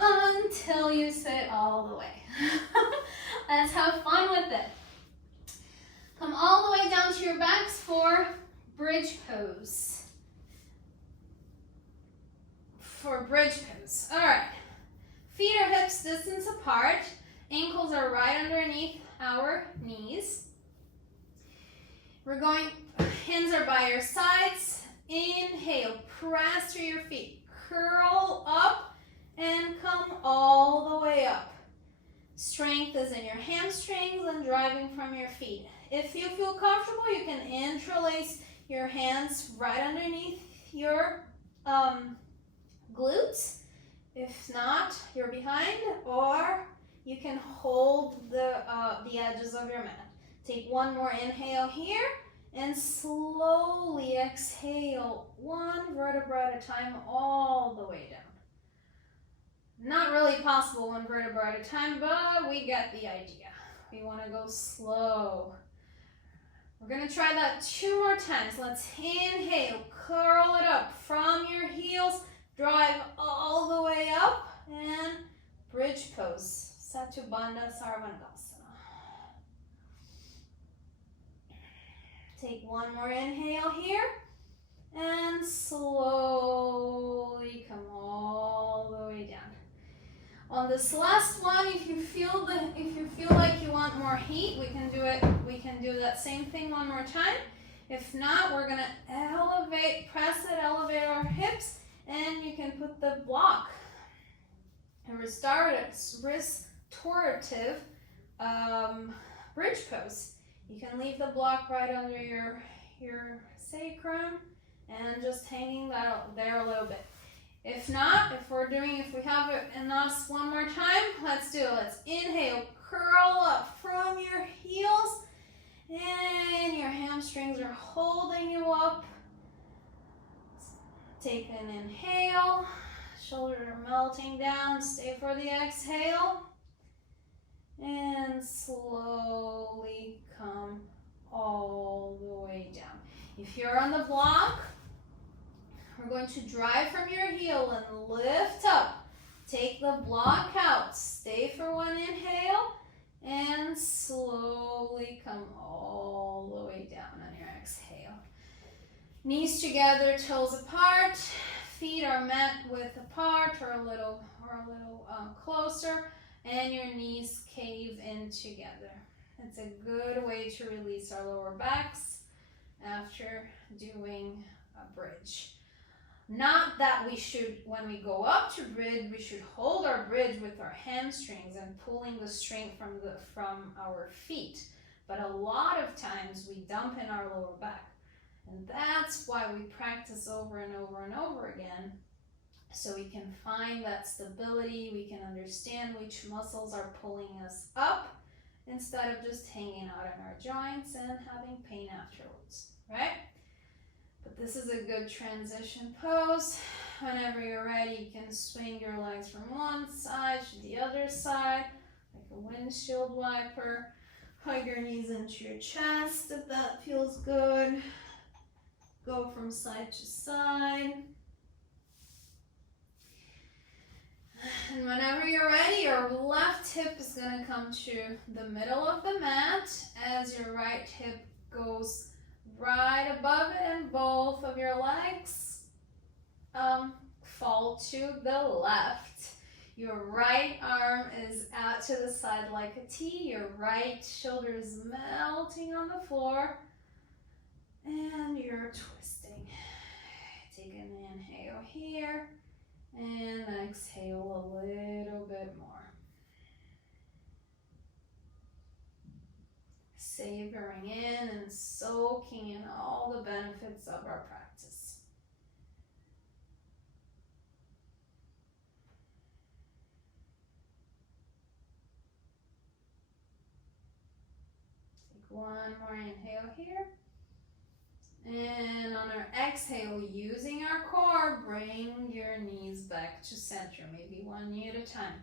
until you sit all the way. Let's have fun with it. Come all the way down to your backs for bridge pose. For bridge pose. All right. Feet are hips distance apart. Ankles are right underneath our knees. We're going, hands are by your sides. Inhale, press through your feet. Curl up and come all the way up. Strength is in your hamstrings and driving from your feet. If you feel comfortable, you can interlace your hands right underneath your glutes. If not, you're behind, or you can hold the edges of your mat. Take one more inhale here and slowly exhale one vertebra at a time all the way down. Not really possible one vertebra at a time, but we get the idea. We want to go slow. We're going to try that 2 more times. Let's inhale, curl it up from your heels, drive all the way up, and bridge pose, Satubandha Sarvangasana. Take one more inhale here, and slowly come all the way down. On this last one, if you feel like you want more heat, we can do it. We can do that same thing one more time. If not, we're gonna press it, elevate our hips, and you can put the block. A restorative bridge pose. You can leave the block right under your sacrum and just hanging that there a little bit. If not, if we have it in us one more time, let's do it. Let's inhale, curl up from your heels, and your hamstrings are holding you up. Take an inhale, shoulders are melting down, stay for the exhale, and slowly come all the way down. If you're on the block, we're going to drive from your heel and lift up. Take the block out. Stay for one inhale and slowly come all the way down on your exhale. Knees together, toes apart. Feet are mat width apart or a little closer, and your knees cave in together. It's a good way to release our lower backs after doing a bridge. Not that we should, when we go up to bridge, we should hold our bridge with our hamstrings and pulling the strength from our feet. But a lot of times we dump in our lower back. And that's why we practice over and over and over again. So we can find that stability, we can understand which muscles are pulling us up instead of just hanging out in our joints and having pain afterwards, right? But this is a good transition pose. Whenever you're ready, you can swing your legs from one side to the other side, like a windshield wiper. Hug your knees into your chest if that feels good. Go from side to side. And whenever you're ready, your left hip is going to come to the middle of the mat as your right hip goes right above it, and both of your legs fall to the left. Your right arm is out to the side like a T. Your right shoulder is melting on the floor. And you're twisting. Take an inhale here. And exhale a little bit more. Savoring in and soaking in all the benefits of our practice. Take one more inhale here. And on our exhale, using our core, bring your knees back to center, maybe one knee at a time.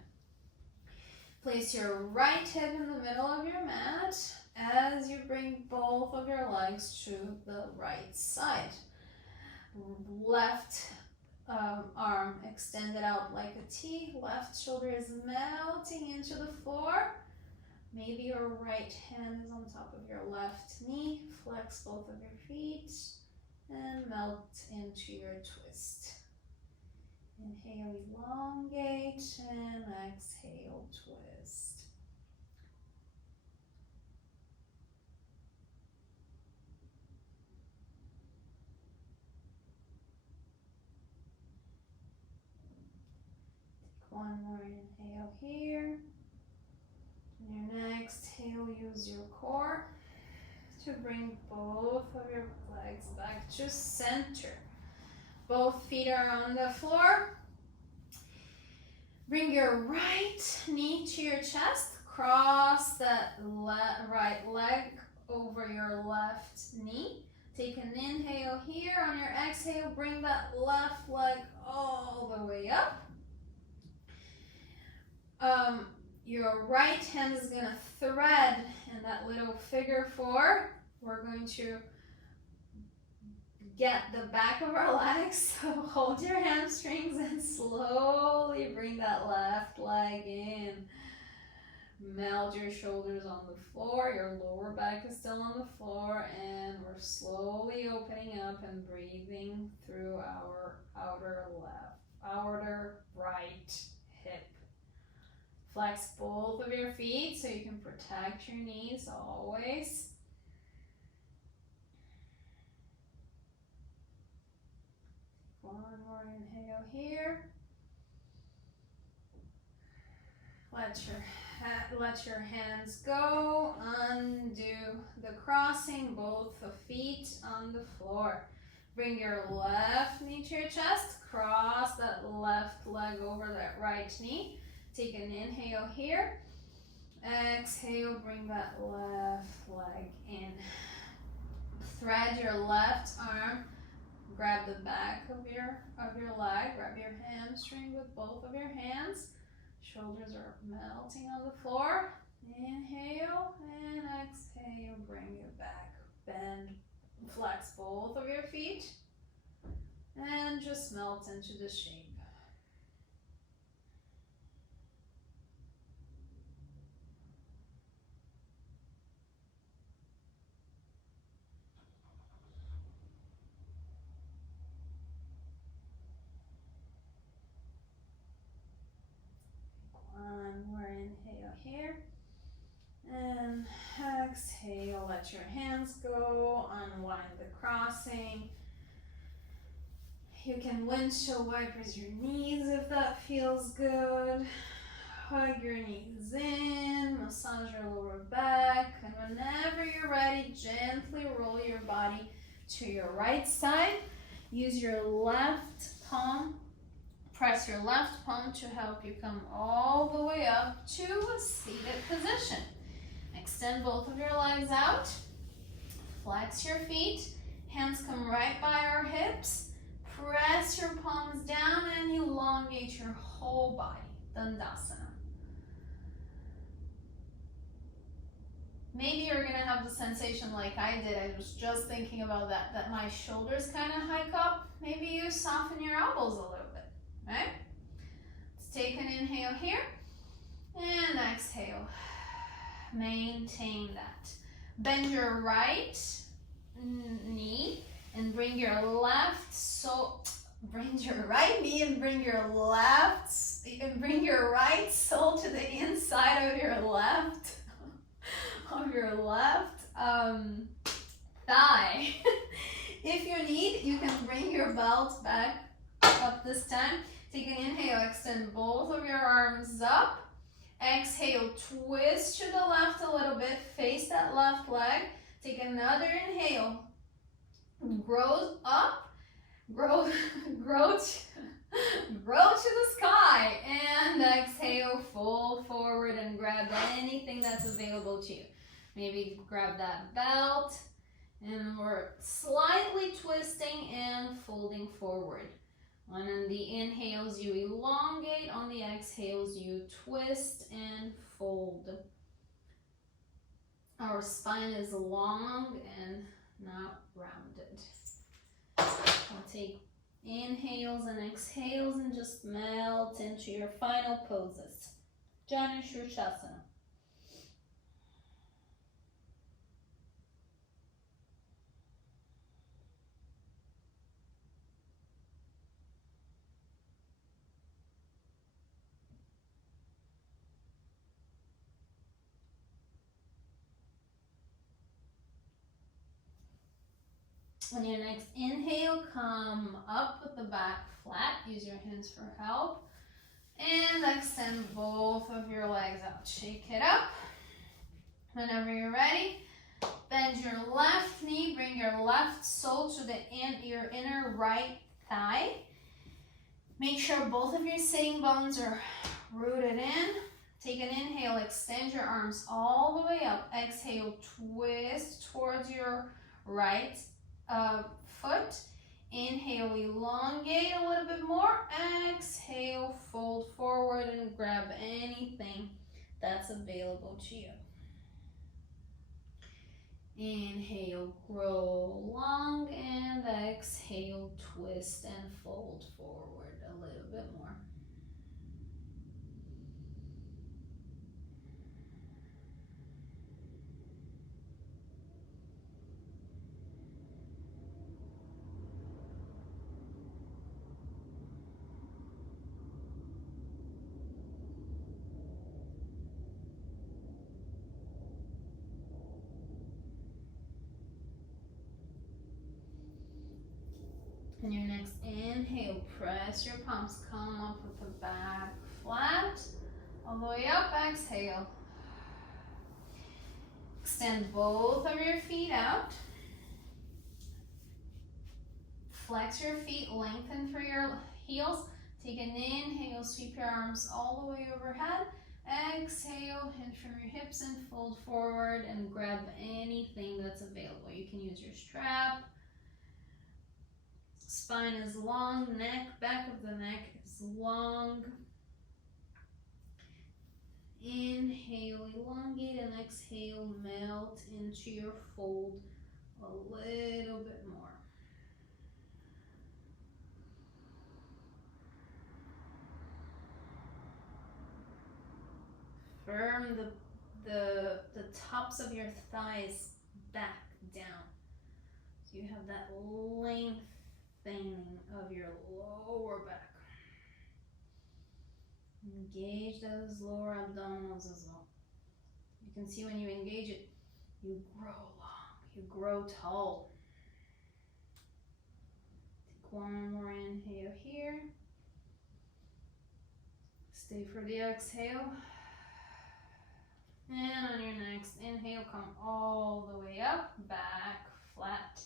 Place your right hip in the middle of your mat as you bring both of your legs to the right side. Left arm extended out like a T. Left shoulder is melting into the floor. Maybe your right hand is on top of your left knee. Flex both of your feet and melt into your twist. Inhale, elongate, and exhale, twist. Take one more inhale here. On your next exhale, use your core to bring both of your legs back to center. Both feet are on the floor. Bring your right knee to your chest. Cross that right leg over your left knee. Take an inhale here. On your exhale, bring that left leg all the way up. Your right hand is going to thread in that little figure four. We're going to get the back of our legs, so hold your hamstrings and slowly bring that left leg in. Melt your shoulders on the floor, your lower back is still on the floor, and we're slowly opening up and breathing through our outer right hip. Flex both of your feet so you can protect your knees always. One more inhale here. Let your hands go. Undo the crossing, both the feet on the floor. Bring your left knee to your chest. Cross that left leg over that right knee. Take an inhale here. Exhale, bring that left leg in. Thread your left arm. Grab the back of your leg. Grab your hamstring with both of your hands. Shoulders are melting on the floor. Inhale and exhale, bring it back. Bend, flex both of your feet. And just melt into the shape. One more inhale here. And exhale, let your hands go. Unwind the crossing. You can windshield wipers your knees if that feels good. Hug your knees in, massage your lower back, and whenever you're ready, gently roll your body to your right side. Use your left palm, press your left palm to help you come all the way up to a seated position. Extend both of your legs out, flex your feet, Hands come right by our hips. Press your palms down and elongate your whole body. Dandasana. Maybe you're gonna have the sensation like I did. I was just thinking about that my shoulders kind of hike up. Maybe you soften your elbows a little bit, right? Let's take an inhale here and exhale. Maintain that. Bend your right knee and bring your left bring your right knee and bring your right sole to the inside of your left thigh. If you need, you can bring your belt back up this time. Take an inhale, extend both of your arms up. Exhale, twist to the left a little bit, face that left leg. Take another inhale, grow up, grow to the sky, and exhale, fold forward and grab anything that's available to you. Maybe grab that belt, and we're slightly twisting and folding forward. On the inhales, you elongate. On the exhales, you twist and fold. Our spine is long and not rounded. I'll take inhales and exhales and just melt into your final poses. Janu Shirshasana. On your next inhale, come up with the back flat. Use your hands for help. And extend both of your legs out. Shake it up. Whenever you're ready, bend your left knee. Bring your left sole to your inner right thigh. Make sure both of your sitting bones are rooted in. Take an inhale. Extend your arms all the way up. Exhale, twist towards your right foot. Inhale, elongate a little bit more. Exhale, fold forward and grab anything that's available to you. Inhale, grow long, and exhale, twist and fold forward a little bit more. And your next inhale, press your palms, come up with the back flat, all the way up, exhale. Extend both of your feet out. Flex your feet, lengthen through your heels. Take an inhale, sweep your arms all the way overhead. Exhale, hinge from your hips and fold forward and grab anything that's available. You can use your strap. Spine is long, back of the neck is long. Inhale, elongate, and exhale, melt into your fold a little bit more. Firm the tops of your thighs back down. So you have that lengthening of your lower back. Engage those lower abdominals as well. You can see when you engage it, you grow long, you grow tall. Take one more inhale here. Stay for the exhale. And on your next inhale, come all the way up, back flat.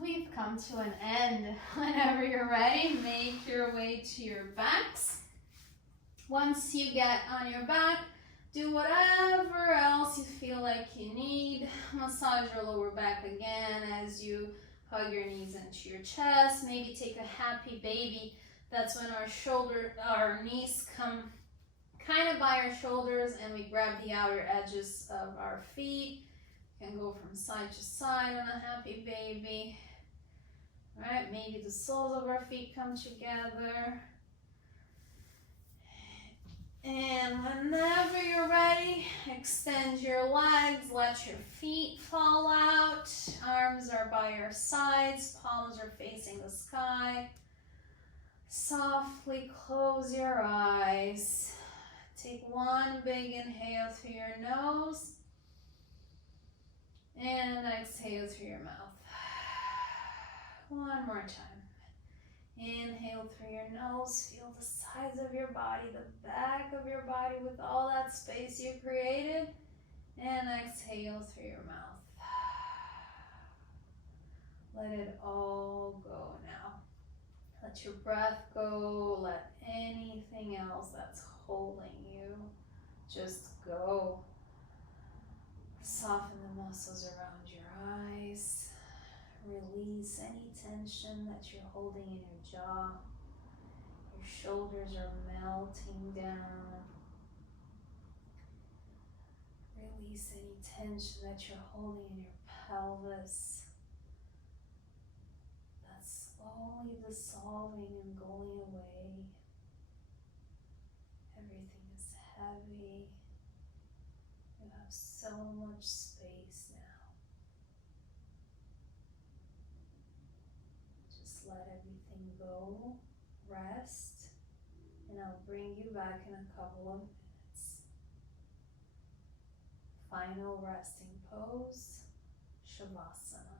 We've come to an end. Whenever you're ready, make your way to your backs. Once you get on your back, Do whatever else you feel like you need. Massage your lower back again as you hug your knees into your chest. Maybe take a happy baby. That's when our knees come kind of by our shoulders and we grab the outer edges of our feet. You can go from side to side on a happy baby. All right, maybe the soles of our feet come together. And whenever you're ready, extend your legs, let your feet fall out. Arms are by your sides, palms are facing the sky. Softly close your eyes. Take one big inhale through your nose and exhale through your mouth. One more time. Inhale through your nose, feel the sides of your body, the back of your body with all that space you created. And exhale through your mouth. Let it all go now. Let your breath go, let anything else that's holding you just go. Soften the muscles around your eyes. Release any tension that you're holding in your jaw. Your shoulders are melting down. Release any tension that you're holding in your pelvis. That's slowly dissolving and going away. Everything is heavy. You have so much space now. Let everything go, rest, and I'll bring you back in a couple of minutes. Final resting pose, Shavasana.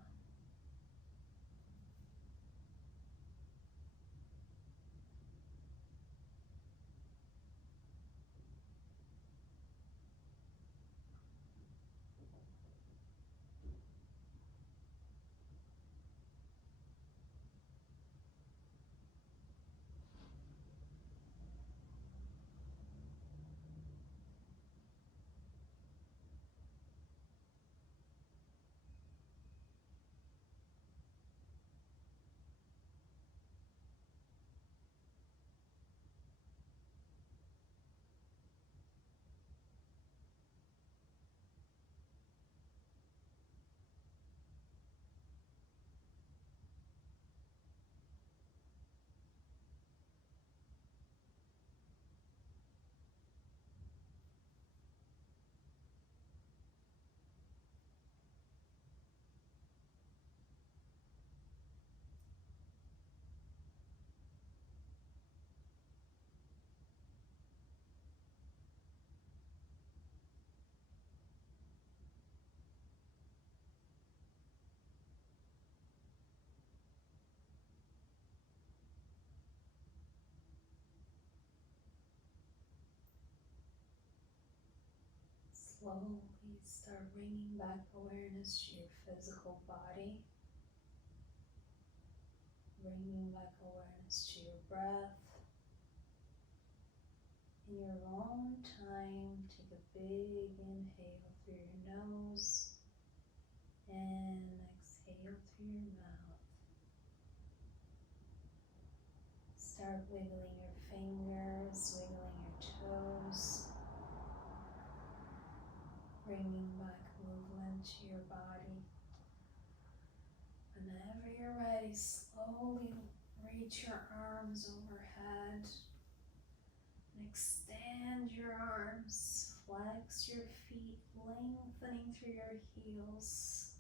Slowly start bringing back awareness to your physical body. Bringing back awareness to your breath. In your own time, take a big inhale through your nose and exhale through your mouth. Start wiggling your fingers, wiggling your toes. Bringing back movement to your body. Whenever you're ready, slowly reach your arms overhead and extend your arms. Flex your feet, lengthening through your heels.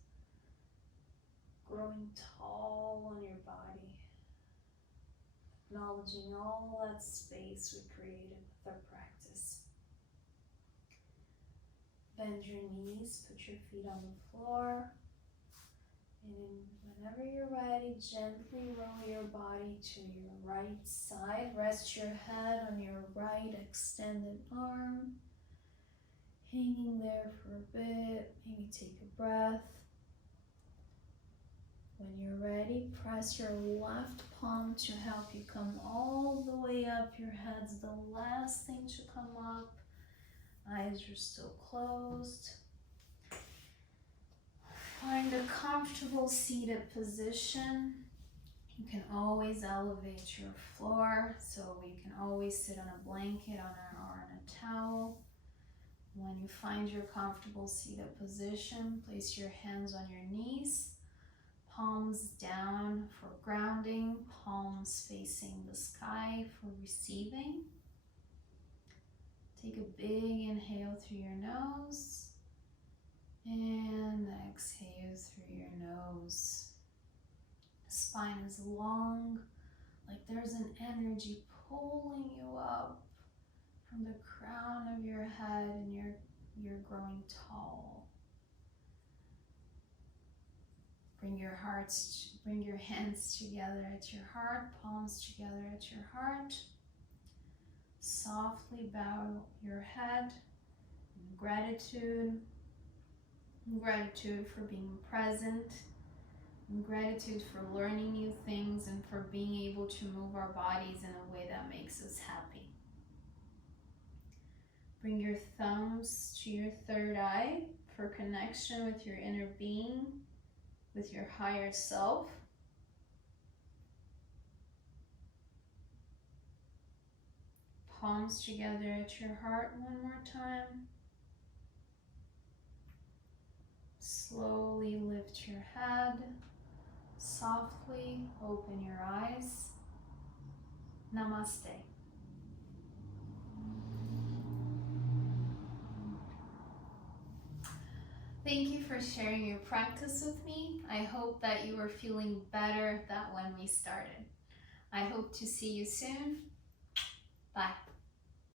Growing tall on your body. Acknowledging all that space we created with our practice. Bend your knees, put your feet on the floor, and whenever you're ready, gently roll your body to your right side. Rest your head on your right extended arm, hanging there for a bit. Maybe take a breath. When you're ready, press your left palm to help you come all the way up. Your head's the last thing to come up. Eyes are still closed. Find a comfortable seated position. You can always elevate your floor, so you can always sit on a blanket or on a towel. When you find your comfortable seated position, place your hands on your knees, palms down for grounding, palms facing the sky for receiving. Take a big inhale through your nose and exhale through your nose. The spine is long, like there's an energy pulling you up from the crown of your head, and you're growing tall. Bring your hands together at your heart, palms together at your heart. Softly bow your head in gratitude. Gratitude for being present. And gratitude for learning new things and for being able to move our bodies in a way that makes us happy. Bring your thumbs to your third eye for connection with your inner being, with your higher self. Palms together at your heart one more time. Slowly lift your head. Softly open your eyes. Namaste. Thank you for sharing your practice with me. I hope that you are feeling better than when we started. I hope to see you soon.